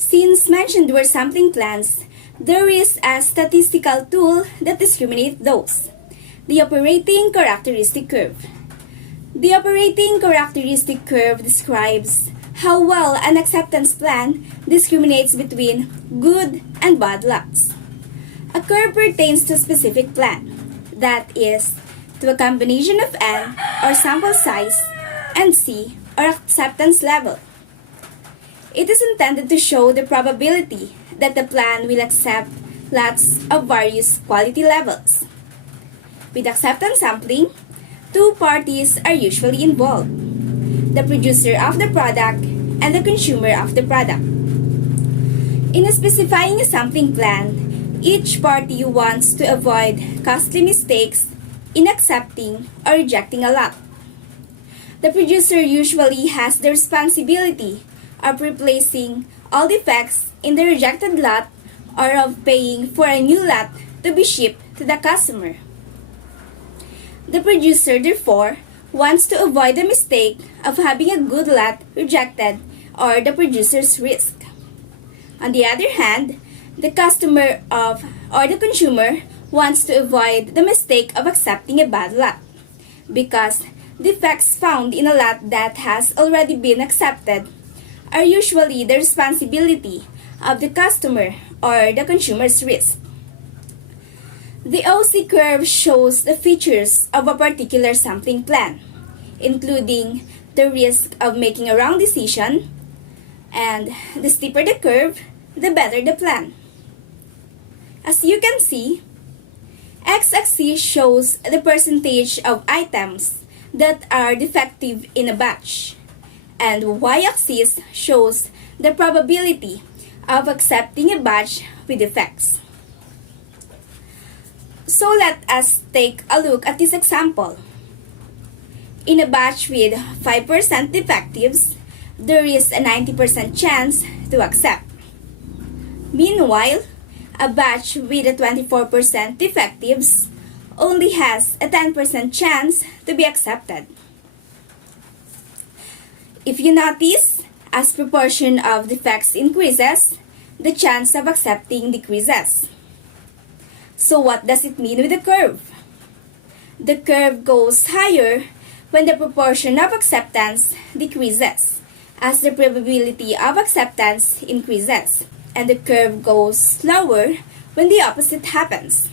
Since mentioned were sampling plans, there is a statistical tool that discriminates those. The operating characteristic curve. The operating characteristic curve describes how well an acceptance plan discriminates between good and bad lots. A curve pertains to a specific plan, that is, to a combination of N, or sample size, and C, or acceptance level. It is intended to show the probability that the plan will accept lots of various quality levels. With acceptance sampling, two parties are usually involved: the producer of the product and the consumer of the product. In specifying a sampling plan, each party wants to avoid costly mistakes in accepting or rejecting a lot. The producer usually has the responsibility of replacing all defects in the rejected lot or of paying for a new lot to be shipped to the customer. The producer, therefore, wants to avoid the mistake of having a good lot rejected or the producer's risk. On the other hand, the customer or the consumer wants to avoid the mistake of accepting a bad lot, because defects found in a lot that has already been accepted are usually the responsibility of the customer or the consumer's risk. The OC curve shows the features of a particular sampling plan, including the risk of making a wrong decision, and the steeper the curve, the better the plan. As you can see, x-axis shows the percentage of items that are defective in a batch, and y-axis shows the probability of accepting a batch with defects. So let us take a look at this example. In a batch with 5% defectives, there is a 90% chance to accept. Meanwhile, a batch with a 24% defectives only has a 10% chance to be accepted. If you notice, as proportion of defects increases, the chance of accepting decreases. So what does it mean with the curve? The curve goes higher when the proportion of acceptance decreases, as the probability of acceptance increases, and the curve goes lower when the opposite happens.